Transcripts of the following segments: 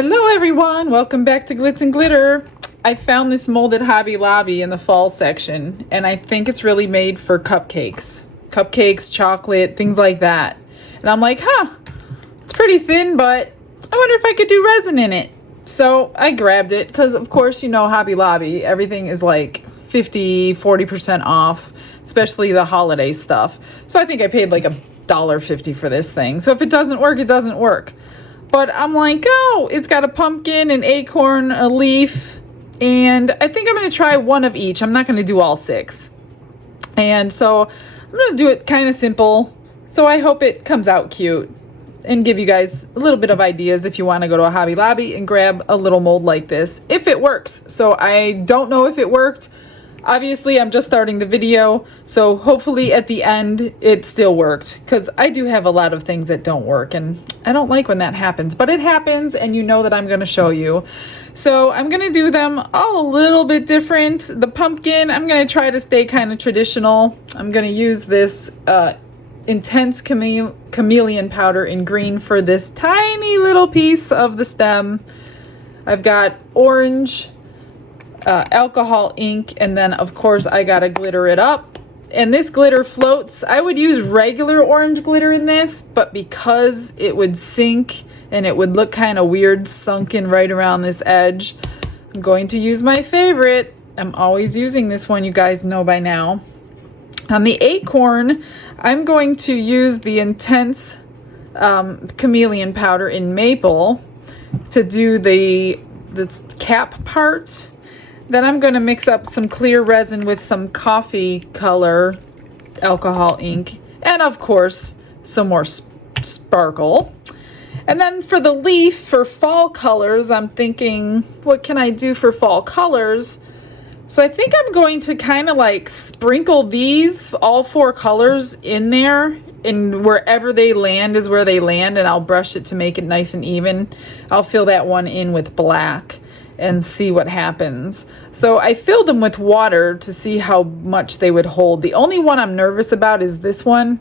Hello everyone, welcome back to Glitz and Glitter. I found this mold at Hobby Lobby in the fall section, and I think it's really made for cupcakes. Cupcakes, chocolate, things like that. And I'm like, it's pretty thin, but I wonder if I could do resin in it. So I grabbed it, because of course, you know, Hobby Lobby, everything is like 50–40% off, especially the holiday stuff. So I think I paid like $1.50 for this thing. So if it doesn't work, it doesn't work. But I'm like, oh, it's got a pumpkin, an acorn, a leaf, and I think I'm going to try one of each. I'm not going to do all 6. And so I'm going to do it kind of simple. So I hope it comes out cute and give you guys a little bit of ideas if you want to go to a Hobby Lobby and grab a little mold like this, if it works. So I don't know if it worked. Obviously, I'm just starting the video, so hopefully at the end it still worked, because I do have a lot of things that don't work, and I don't like when that happens, but it happens, and you know that I'm going to show you. So I'm going to do them all a little bit different. The pumpkin, I'm going to try to stay kind of traditional. I'm going to use this intense chameleon powder in green for this tiny little piece of the stem. I've got orange alcohol ink, and then of course I gotta glitter it up, and this glitter floats. I would use regular orange glitter in this, but because it would sink and it would look kind of weird sunken right around this edge, I'm going to use my favorite. I'm always using this one, you guys know by now. On the acorn, I'm going to use the intense chameleon powder in maple to do the cap part. Then I'm going to mix up some clear resin with some coffee color alcohol ink, and of course some more sparkle. And then for the leaf, for fall colors, I'm thinking, what can I do for fall colors? So I think I'm going to kind of like sprinkle these all 4 colors in there, and wherever they land is where they land, and I'll brush it to make it nice and even. I'll fill that one in with black and see what happens. So I filled them with water to see how much they would hold. The only one I'm nervous about is this one,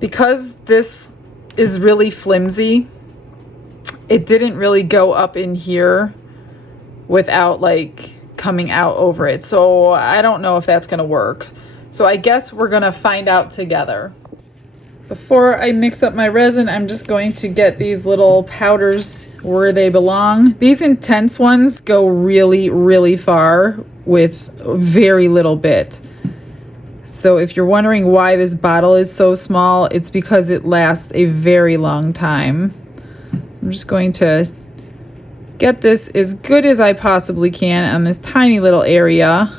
because this is really flimsy. It didn't really go up in here without like coming out over it. So I don't know if that's gonna work. So I guess we're gonna find out together. Before I mix up my resin, I'm just going to get these little powders where they belong. These intense ones go really, really far with very little bit. So if you're wondering why this bottle is so small, it's because it lasts a very long time. I'm just going to get this as good as I possibly can on this tiny little area.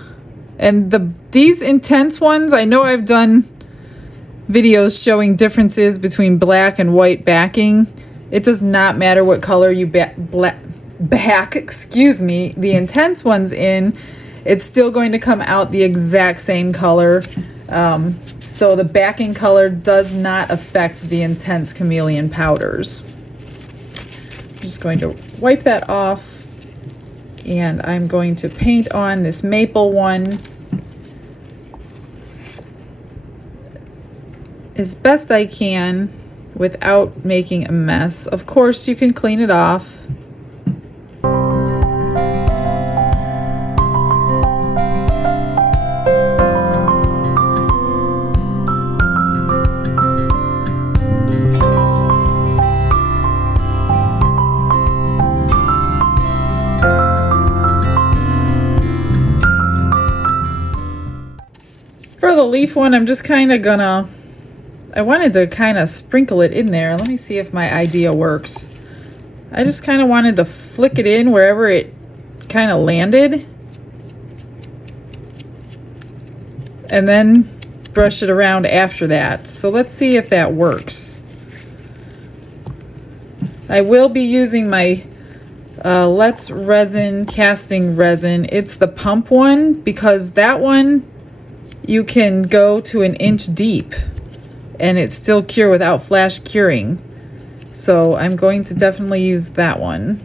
And these intense ones, I know I've done videos showing differences between black and white backing. It does not matter what color you back the intense ones in, it's still going to come out the exact same color. So the backing color does not affect the intense chameleon powders. I'm just going to wipe that off, and I'm going to paint on this maple one as best I can without making a mess. Of course, you can clean it off. For the leaf one, I'm just kind of gonna, I wanted to kind of sprinkle it in there. Let me see if my idea works. I just kind of wanted to flick it in wherever it kind of landed, and then brush it around after that. So let's see if that works. I will be using my Let's Resin casting resin. It's the pump one, because that one you can go to 1 inch deep and it's still cure without flash curing. So I'm going to definitely use that one.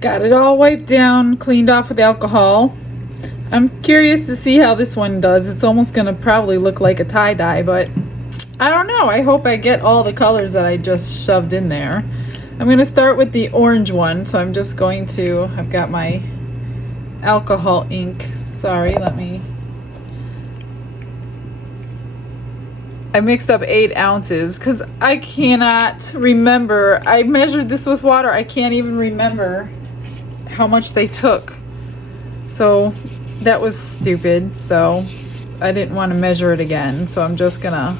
got it all wiped down, cleaned off with alcohol. I'm curious to see how this one does. It's almost gonna probably look like a tie-dye, but I don't know. I hope I get all the colors that I just shoved in there. I'm gonna start with the orange one, so I'm just going to, I've got my alcohol ink. Sorry, I mixed up 8 ounces because I cannot remember. I measured this with water. I can't even remember how much they took. So that was stupid. So I didn't want to measure it again. So I'm just gonna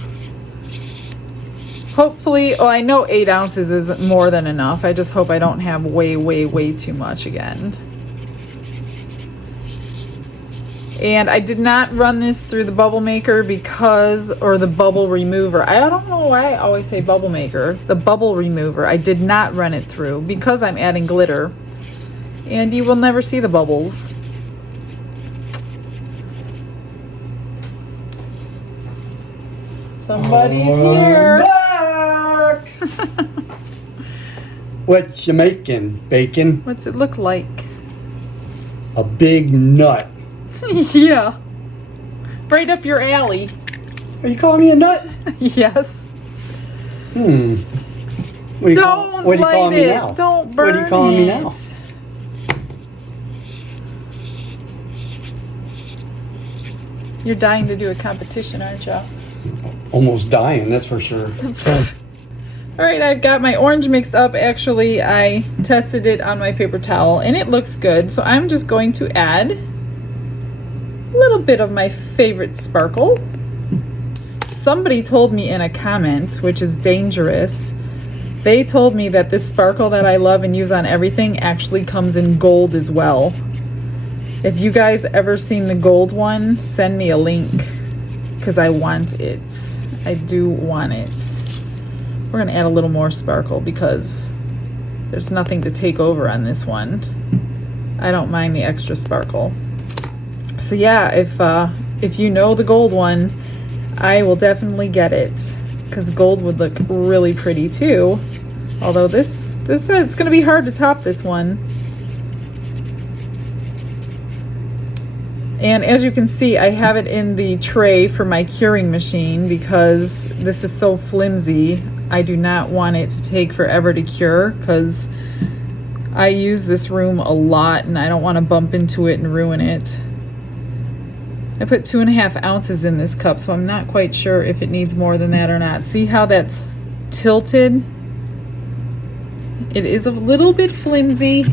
hopefully, oh, I know 8 ounces is more than enough. I just hope I don't have way too much again. And I did not run this through the bubble maker because, or the bubble remover. I don't know why I always say bubble maker. The bubble remover. I did not run it through because I'm adding glitter. And you will never see the bubbles. Somebody's here. Back. What you making? Bacon? What's it look like? A big nut. Yeah. Right up your alley. Are you calling me a nut? Yes. What are you calling me now? Don't burn it. What are you calling me now? You're dying to do a competition, aren't you? Almost dying, that's for sure. All right, I've got my orange mixed up. Actually, I tested it on my paper towel and it looks good. So I'm just going to add a little bit of my favorite sparkle. Somebody told me in a comment, which is dangerous, they told me that this sparkle that I love and use on everything actually comes in gold as well. If you guys ever seen the gold one, send me a link because I want it. I do want it. We're gonna add a little more sparkle because there's nothing to take over on this one. I don't mind the extra sparkle. So yeah, if you know the gold one, I will definitely get it because gold would look really pretty too. Although this it's gonna be hard to top this one. And as you can see, I have it in the tray for my curing machine because this is so flimsy. I do not want it to take forever to cure because I use this room a lot and I don't want to bump into it and ruin it. I put 2.5 ounces in this cup, so I'm not quite sure if it needs more than that or not. See how that's tilted? It is a little bit flimsy.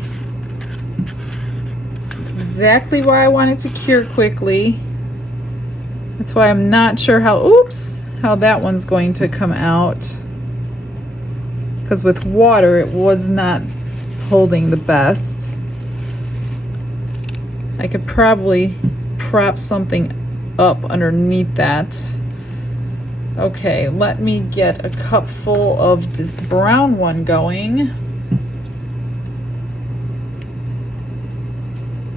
Exactly why I want it to cure quickly. That's why I'm not sure how that one's going to come out. Because with water, it was not holding the best. I could probably prop something up underneath that. Okay, let me get a cup full of this brown one going.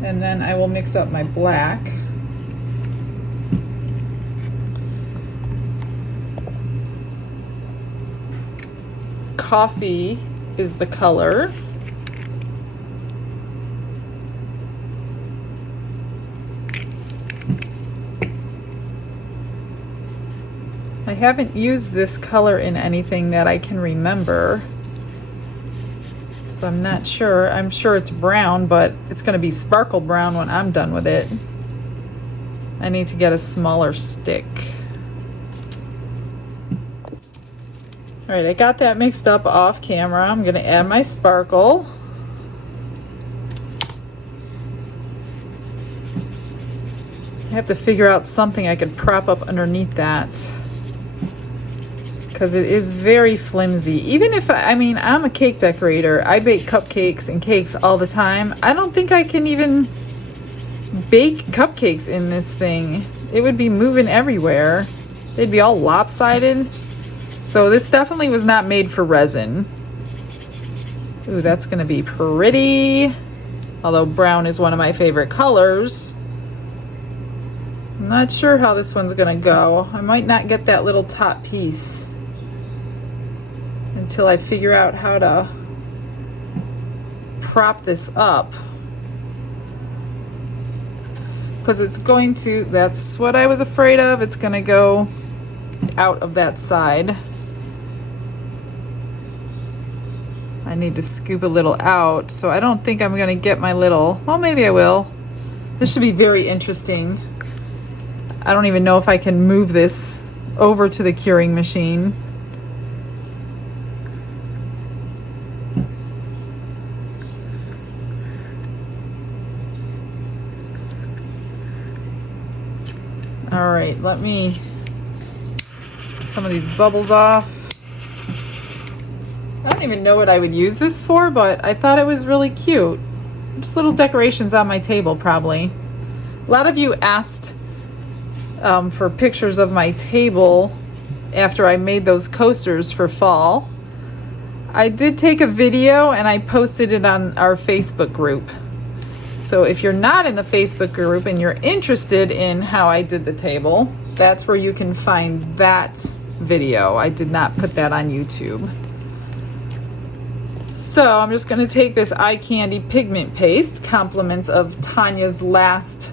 And then I will mix up my black. Coffee is the color. I haven't used this color in anything that I can remember. So I'm not sure. I'm sure it's brown, but it's going to be sparkle brown when I'm done with it. I need to get a smaller stick. All right, I got that mixed up off camera. I'm going to add my sparkle. I have to figure out something I could prop up underneath that, because it is very flimsy. Even if I'm a cake decorator. I bake cupcakes and cakes all the time. I don't think I can even bake cupcakes in this thing. It would be moving everywhere. They'd be all lopsided. So this definitely was not made for resin. Ooh, that's gonna be pretty. Although brown is one of my favorite colors. I'm not sure how this one's gonna go. I might not get that little top piece until I figure out how to prop this up, because it's going to, that's what I was afraid of, it's going to go out of that side. I need to scoop a little out, so I don't think I'm going to get my little, well, maybe I will. This should be very interesting. I don't even know if I can move this over to the curing machine. All right, let me get some of these bubbles off. I don't even know what I would use this for, but I thought it was really cute. Just little decorations on my table, probably. A lot of you asked for pictures of my table after I made those coasters for fall. I did take a video and I posted it on our Facebook group. So if you're not in the Facebook group and you're interested in how I did the table, that's where you can find that video. I did not put that on YouTube. So I'm just going to take this eye candy pigment paste, compliments of Tanya's last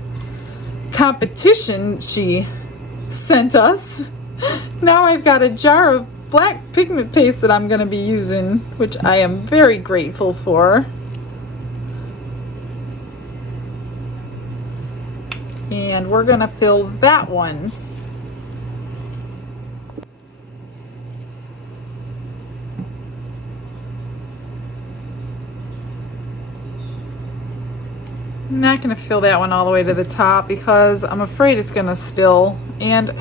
competition she sent us. Now I've got a jar of black pigment paste that I'm going to be using, which I am very grateful for. And we're going to fill that one. I'm not going to fill that one all the way to the top because I'm afraid it's going to spill. And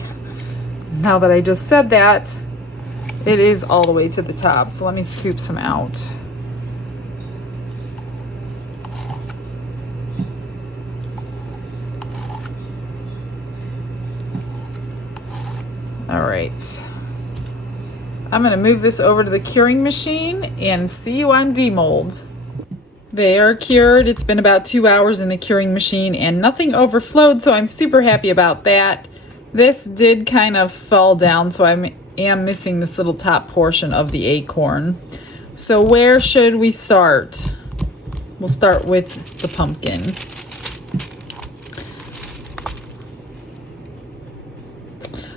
now that I just said that, it is all the way to the top. So let me scoop some out. All right. I'm going to move this over to the curing machine and see you on demold. They are cured. It's been about 2 hours in the curing machine and nothing overflowed, so I'm super happy about that. This did kind of fall down, so I am missing this little top portion of the acorn. So where should we start? We'll start with the pumpkin.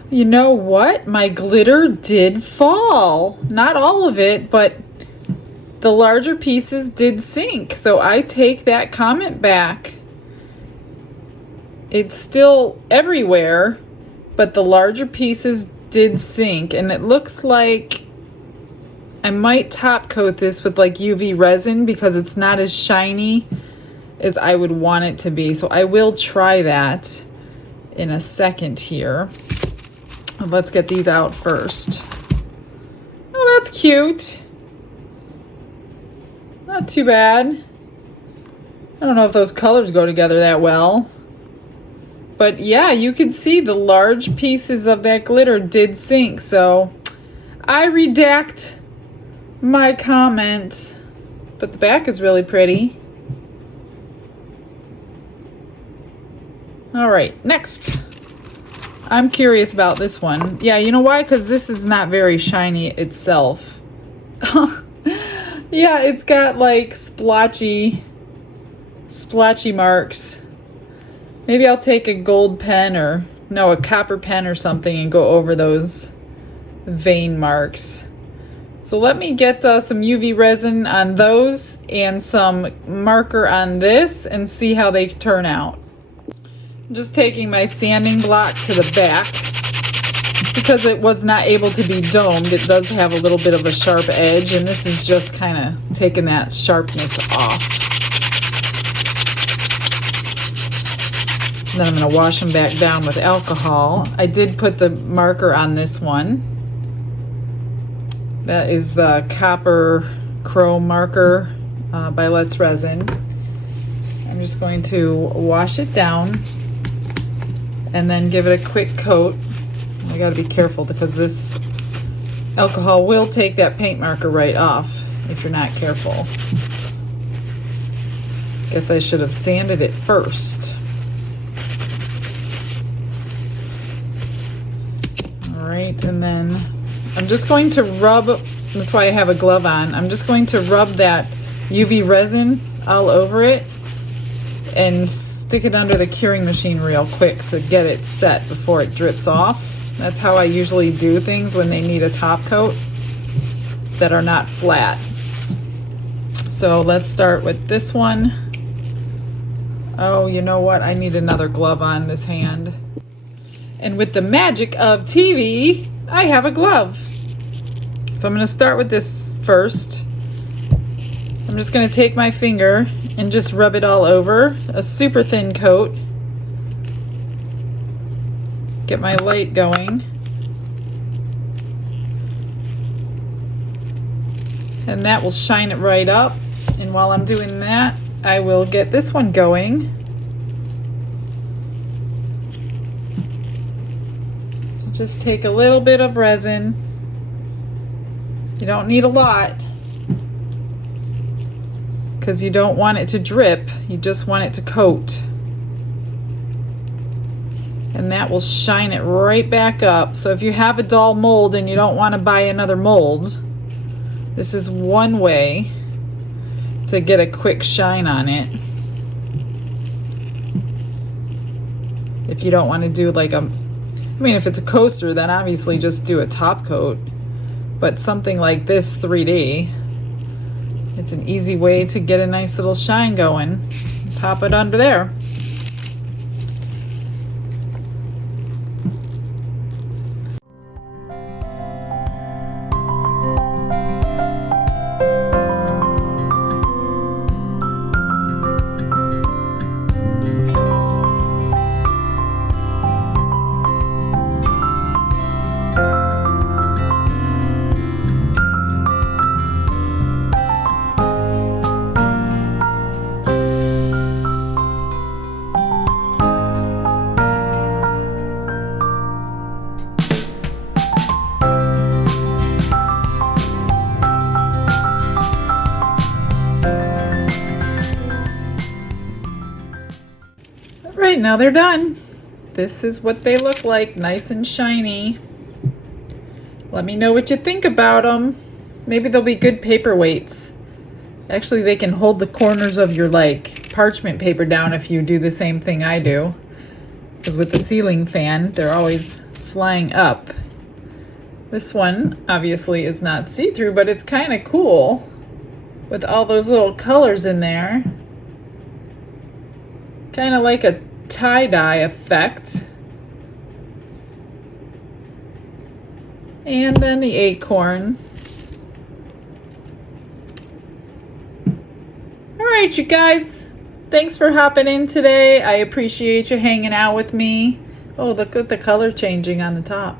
You know what? My glitter did fall. Not all of it, but the larger pieces did sink, so I take that comment back. It's still everywhere, but the larger pieces did sink, and it looks like I might top coat this with like UV resin because it's not as shiny as I would want it to be. So I will try that in a second here. Let's get these out first. Oh, that's cute. Not too bad. I don't know if those colors go together that well. But yeah, you can see the large pieces of that glitter did sink. So I redact my comment. But the back is really pretty. All right, next. I'm curious about this one. Yeah, you know why? Because this is not very shiny itself. Yeah, it's got like splotchy marks. Maybe I'll take a gold pen or, no, a copper pen or something and go over those vein marks. So let me get some UV resin on those and some marker on this and see how they turn out. I'm just taking my sanding block to the back. Because it was not able to be domed, it does have a little bit of a sharp edge, and this is just kind of taking that sharpness off. And then I'm going to wash them back down with alcohol. I did put the marker on this one. That is the Copper Chrome marker by Let's Resin. I'm just going to wash it down and then give it a quick coat. I gotta be careful because this alcohol will take that paint marker right off if you're not careful. Guess I should have sanded it first. All right, and then I'm just going to rub, that's why I have a glove on, I'm just going to rub that UV resin all over it and stick it under the curing machine real quick to get it set before it drips off. That's how I usually do things when they need a top coat that are not flat. So let's start with this one. Oh, you know what? I need another glove on this hand. And with the magic of TV, I have a glove. So I'm going to start with this first. I'm just going to take my finger and just rub it all over. A super thin coat. Get my light going. And that will shine it right up. And while I'm doing that, I will get this one going. So just take a little bit of resin. You don't need a lot because you don't want it to drip. You just want it to coat. And that will shine it right back up. So if you have a dull mold and you don't want to buy another mold, this is one way to get a quick shine on it. If you don't want to do like if it's a coaster, then obviously just do a top coat. But something like this 3D, it's an easy way to get a nice little shine going. Pop it under there. Right, now they're done. This is what they look like, nice and shiny. Let me know what you think about them. Maybe they'll be good paperweights. Actually, they can hold the corners of your like parchment paper down if you do the same thing I do. Because with the ceiling fan, they're always flying up. This one obviously is not see-through, but it's kind of cool with all those little colors in there. Kind of like a tie-dye effect. And then the acorn. All right, you guys. Thanks for hopping in today. I appreciate you hanging out with me. Oh, look at the color changing on the top.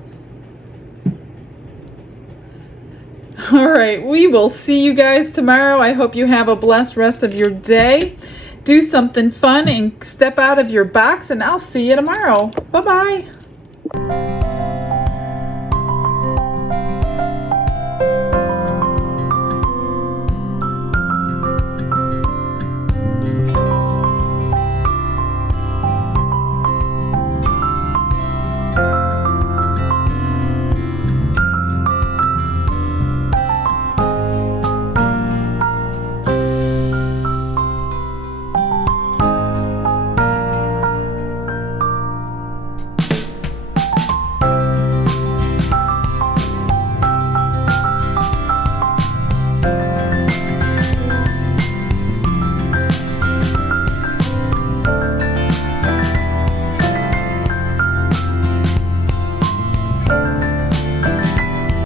All right, we will see you guys tomorrow. I hope you have a blessed rest of your day. Do something fun and step out of your box, and I'll see you tomorrow. Bye-bye.